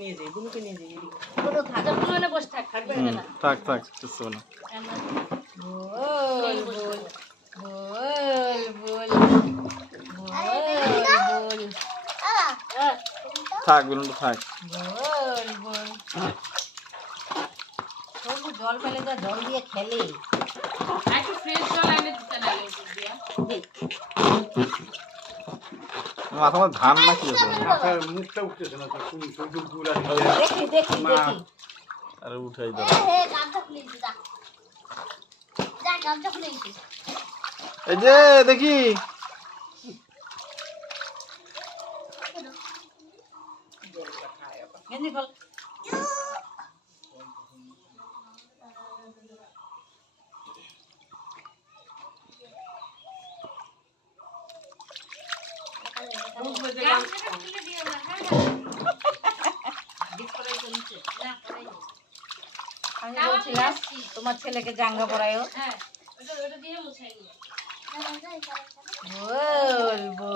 নিয়ে যাই, বুনুকে নিয়ে যাই। বুনু থাকা বুনু এনে বসে থাক, থাকবে না। থাক থাক কিছু না। বল বল বল বল বল বল থাক বেলুনটা থাক। বল বল তবু জল ফেলে যা জল দিয়ে খেলে একটু ফ্রেশ জল এনে দিতে না দিয়া। মাথা মধ্যে ধান না কি হলো? মাথার মুখটা উঠতেছে না তো কোন শুধু পুরা দেখি দেখি দেখি আরে উঠাই দাও। এই যে দেখি গেঞ্জি খোল আমি বলছিলাম তোমার ছেলেকে জাঙ্গা পরায়ও। হ্যাঁ, ওটা দিয়ে মুছাই নিও। বল বল